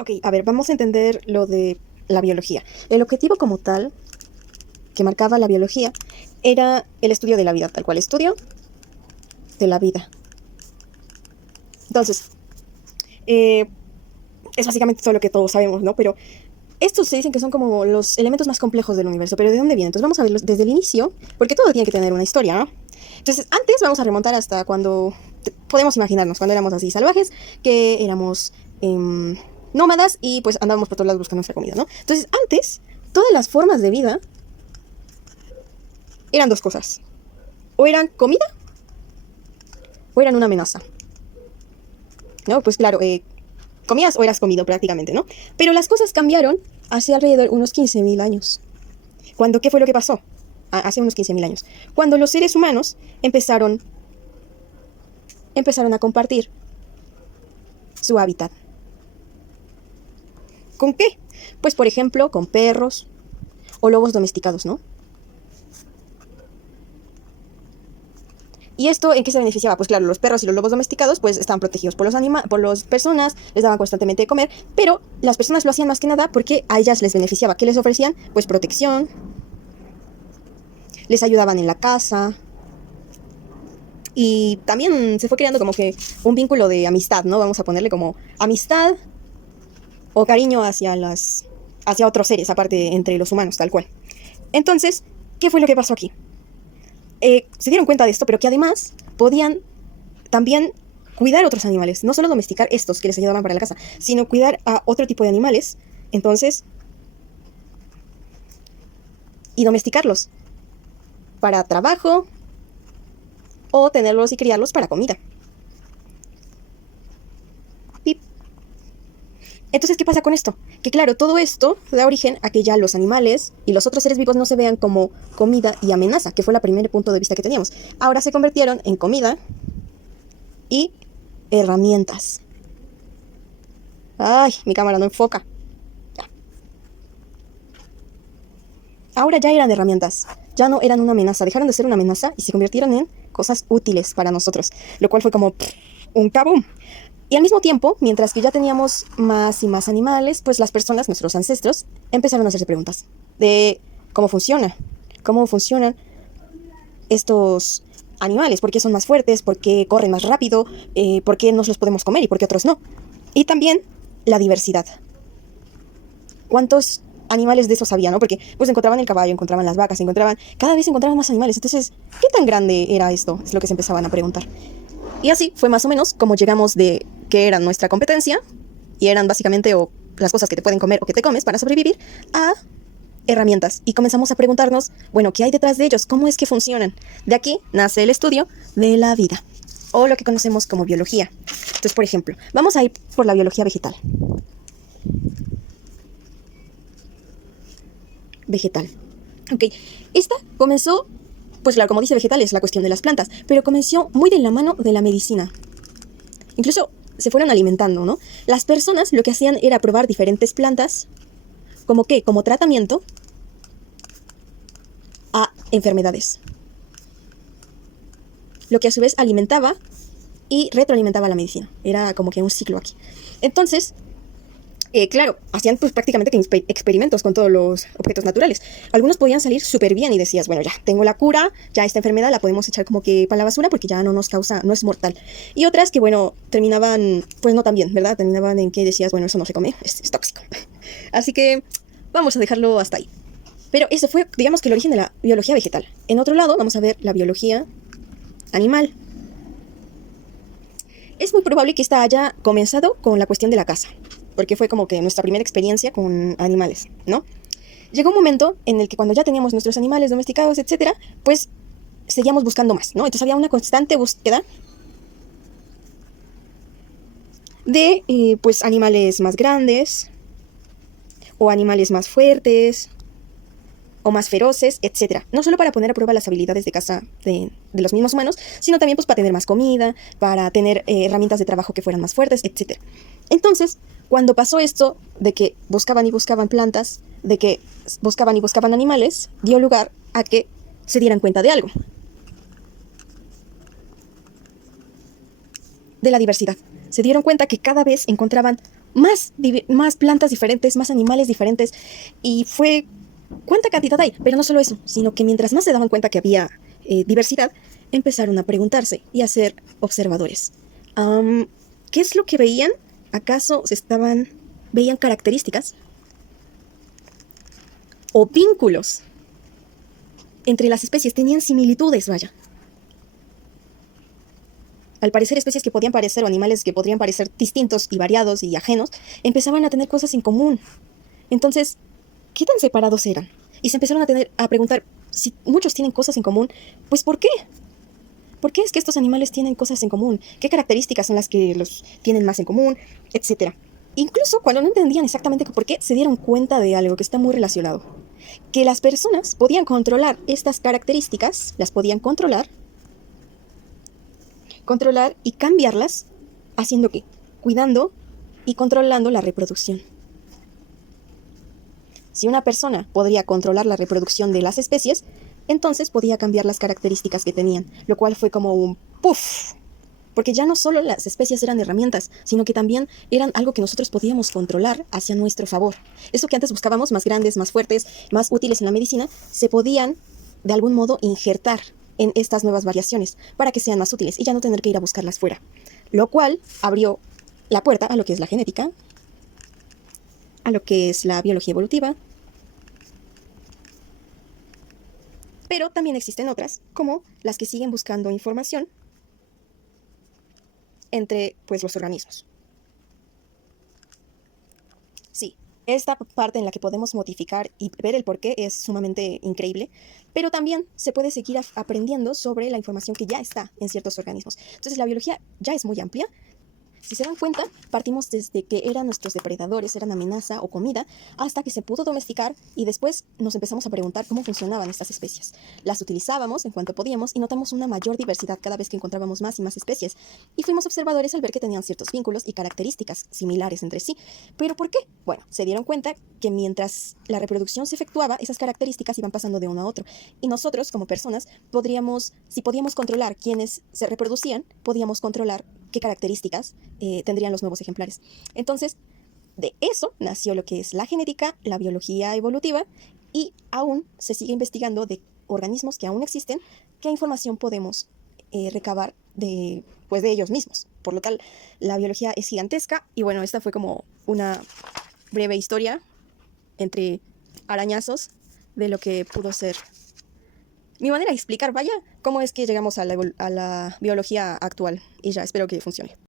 Ok, a ver, vamos a entender lo de la biología. El objetivo como tal que marcaba la biología era el estudio de la vida, tal cual, estudio de la vida. Entonces, eh, es básicamente todo lo que todos sabemos, ¿no? Pero estos se dicen que son como los elementos más complejos del universo. ¿Pero de dónde vienen? Entonces vamos a verlos desde el inicio, porque todo tiene que tener una historia, ¿no? Entonces, antes vamos a remontar hasta cuando podemos imaginarnos, cuando éramos así salvajes, que éramos nómadas y pues andábamos por todos lados buscando nuestra comida, ¿no? Entonces, antes, todas las formas de vida eran dos cosas. O eran comida o eran una amenaza, ¿no? Pues claro, comías o eras comido prácticamente, ¿no? Pero las cosas cambiaron hace alrededor de unos 15.000 años. ¿Cuándo? ¿Qué fue lo que pasó? Hace unos 15.000 años. Cuando los seres humanos empezaron a compartir su hábitat. ¿Con qué? Pues por ejemplo, con perros o lobos domesticados, ¿no? ¿Y esto en qué se beneficiaba? Pues claro, los perros y los lobos domesticados pues estaban protegidos por las personas, les daban constantemente de comer, pero las personas lo hacían más que nada porque a ellas les beneficiaba. ¿Qué les ofrecían? Pues protección, les ayudaban en la casa y también se fue creando como que un vínculo de amistad, ¿no? Vamos a ponerle como amistad o cariño hacia otros seres, aparte entre los humanos, tal cual. Entonces, ¿qué fue lo que pasó aquí? Se dieron cuenta de esto, pero que además podían también cuidar otros animales, no solo domesticar estos que les ayudaban para la casa, sino cuidar a otro tipo de animales, entonces, y domesticarlos para trabajo o tenerlos y criarlos para comida. Pip. Entonces, ¿qué pasa con esto? Que claro, todo esto da origen a que ya los animales y los otros seres vivos no se vean como comida y amenaza, que fue el primer punto de vista que teníamos. Ahora se convirtieron en comida y herramientas. Ay, mi cámara no enfoca. Ya. Ahora ya eran herramientas, ya no eran una amenaza, dejaron de ser una amenaza y se convirtieron en cosas útiles para nosotros, lo cual fue como un kaboom. Y al mismo tiempo, mientras que ya teníamos más y más animales, pues las personas, nuestros ancestros, empezaron a hacerse preguntas de cómo funcionan estos animales, por qué son más fuertes, por qué corren más rápido, por qué nos los podemos comer y por qué otros no. Y también la diversidad. ¿Cuántos animales de esos había, no? Porque pues encontraban el caballo, encontraban las vacas, cada vez encontraban más animales. Entonces, ¿qué tan grande era esto? Es lo que se empezaban a preguntar. Y así fue más o menos como llegamos de que era nuestra competencia, y eran básicamente o las cosas que te pueden comer o que te comes para sobrevivir, a herramientas. Y comenzamos a preguntarnos, bueno, ¿qué hay detrás de ellos? ¿Cómo es que funcionan? De aquí nace el estudio de la vida, o lo que conocemos como biología. Entonces, por ejemplo, vamos a ir por la biología vegetal. Ok, esta comenzó, pues claro, como dice vegetal, es la cuestión de las plantas, pero comenzó muy de la mano de la medicina. Incluso se fueron alimentando, ¿no? Las personas lo que hacían era probar diferentes plantas, como tratamiento a enfermedades. Lo que a su vez alimentaba y retroalimentaba la medicina. Era como que un ciclo aquí. Entonces, claro, hacían pues prácticamente experimentos con todos los objetos naturales. Algunos podían salir súper bien y decías, bueno, ya tengo la cura, ya esta enfermedad la podemos echar como que para la basura porque ya no nos causa, no es mortal. Y otras que, bueno, terminaban pues no tan bien, ¿verdad? Terminaban en que decías, bueno, eso no se come, es tóxico. Así que vamos a dejarlo hasta ahí. Pero ese fue, digamos que el origen de la biología vegetal. En otro lado vamos a ver la biología animal. Es muy probable que esta haya comenzado con la cuestión de la caza, porque fue como que nuestra primera experiencia con animales, ¿no? Llegó un momento en el que cuando ya teníamos nuestros animales domesticados, etcétera, pues seguíamos buscando más, ¿no? Entonces había una constante búsqueda de, pues, animales más grandes o animales más fuertes o más feroces, etcétera. No solo para poner a prueba las habilidades de caza de los mismos humanos, sino también pues para tener más comida, para tener herramientas de trabajo que fueran más fuertes, etcétera. Entonces, cuando pasó esto de que buscaban y buscaban plantas, de que buscaban y buscaban animales, dio lugar a que se dieran cuenta de algo, de la diversidad. Se dieron cuenta que cada vez encontraban más plantas diferentes, más animales diferentes, y fue cuánta cantidad hay. Pero no solo eso, sino que mientras más se daban cuenta que había diversidad, empezaron a preguntarse y a ser observadores. ¿Qué es lo que veían? ¿Acaso veían características o vínculos entre las especies? Tenían similitudes, vaya. Al parecer, especies que podían parecer, o animales que podrían parecer distintos y variados y ajenos, empezaban a tener cosas en común. Entonces, ¿qué tan separados eran? Y se empezaron a preguntar, si muchos tienen cosas en común, pues ¿por qué? ¿Por qué es que estos animales tienen cosas en común? ¿Qué características son las que los tienen más en común? Etcétera. Incluso cuando no entendían exactamente por qué, se dieron cuenta de algo que está muy relacionado. Que las personas podían controlar estas características, las podían controlar y cambiarlas, haciendo qué? Cuidando y controlando la reproducción. Si una persona podría controlar la reproducción de las especies, entonces podía cambiar las características que tenían, lo cual fue como un ¡puf! Porque ya no solo las especies eran herramientas, sino que también eran algo que nosotros podíamos controlar hacia nuestro favor. Eso que antes buscábamos, más grandes, más fuertes, más útiles en la medicina, se podían de algún modo injertar en estas nuevas variaciones para que sean más útiles y ya no tener que ir a buscarlas fuera. Lo cual abrió la puerta a lo que es la genética, a lo que es la biología evolutiva. Pero también existen otras, como las que siguen buscando información entre pues, los organismos. Sí, esta parte en la que podemos modificar y ver el porqué es sumamente increíble, pero también se puede seguir aprendiendo sobre la información que ya está en ciertos organismos. Entonces la biología ya es muy amplia. Si se dan cuenta, partimos desde que eran nuestros depredadores, eran amenaza o comida, hasta que se pudo domesticar y después nos empezamos a preguntar cómo funcionaban estas especies. Las utilizábamos en cuanto podíamos y notamos una mayor diversidad cada vez que encontrábamos más y más especies. Y fuimos observadores al ver que tenían ciertos vínculos y características similares entre sí. ¿Pero por qué? Bueno, se dieron cuenta que mientras la reproducción se efectuaba, esas características iban pasando de uno a otro. Y nosotros, como personas, si podíamos controlar quiénes se reproducían, podíamos controlar qué características tendrían los nuevos ejemplares. Entonces, de eso nació lo que es la genética, la biología evolutiva, y aún se sigue investigando de organismos que aún existen, qué información podemos recabar pues de ellos mismos. Por lo tal, la biología es gigantesca, y bueno, esta fue como una breve historia entre arañazos de lo que pudo ser mi manera de explicar, vaya, cómo es que llegamos a la biología actual. Y ya, espero que funcione.